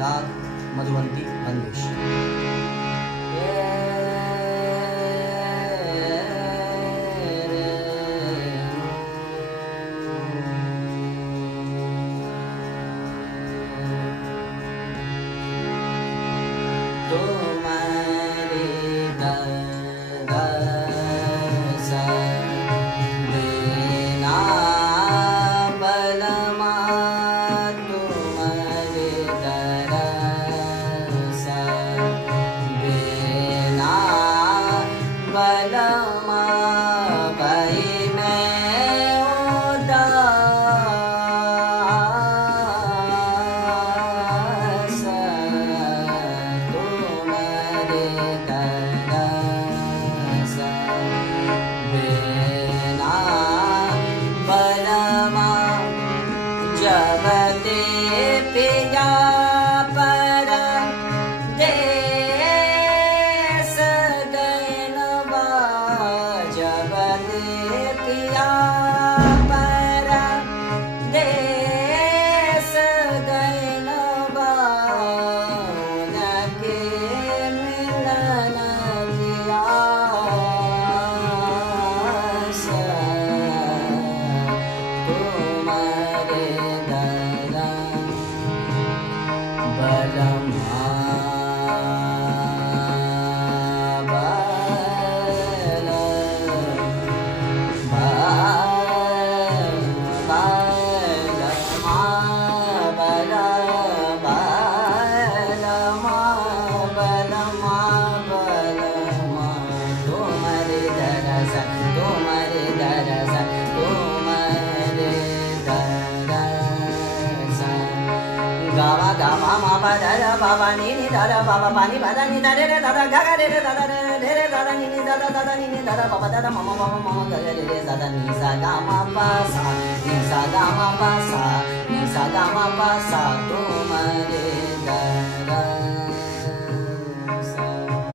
राग Madhuvanti Mangesh. Gama gama ma pa da da pa pa ni ni da da pa pa pa ni pa da ni da da da da ga ga da da da da da ni ni da da ni ni da da pa pa da da ma ma ma ma ma ga ga da da ni sa ga ma pa sa ni sa ga ma pa sa ni sa ga ma pa sa tu